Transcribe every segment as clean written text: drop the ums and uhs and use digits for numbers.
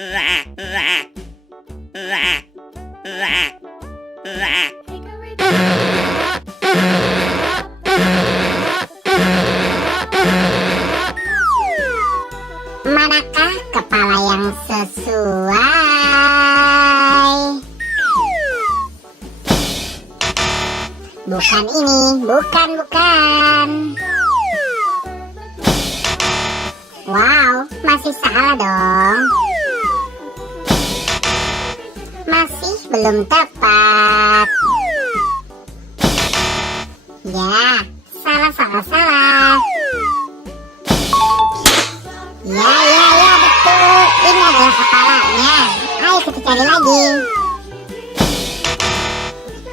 Manakah kepala yang sesuai? Bukan ini, bukan. Wow, masih salah dong. Masih belum tepat. Ya, salah. Ya, betul. Ini adalah kepalanya. Ayo kita cari lagi.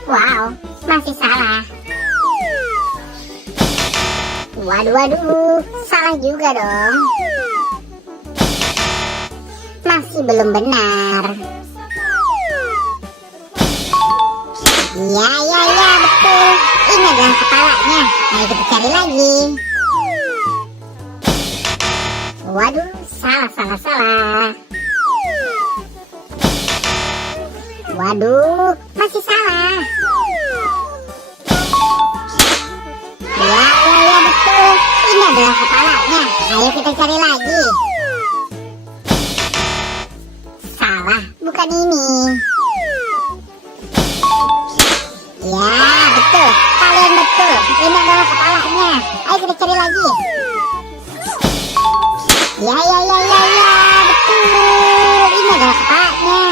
Wow, masih salah. Waduh, salah juga dong. Masih belum benar. Ya, betul. Ini adalah kepalanya. Ayo kita cari lagi. Waduh, salah. Waduh, masih salah. Ya, betul. Ini adalah kepalanya. Ayo kita cari lagi. Salah, bukan ini. Ya, betul. Kalian betul. Ini adalah kepalanya. Ayo kita cari lagi. Ya, betul. Ini adalah kepalanya.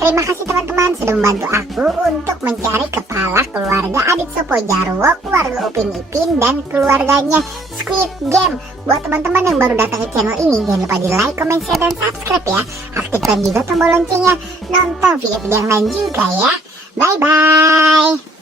Terima kasih teman-teman sudah membantu aku untuk mencari kepala keluarga Adit Sopo Jarwo, keluarga Upin Ipin, dan keluarganya Squid Game. Buat teman-teman yang baru datang ke channel ini, jangan lupa di like, comment, share, dan subscribe ya. Aktifkan juga tombol loncengnya. Nonton video-video yang lain juga ya. Bye-bye.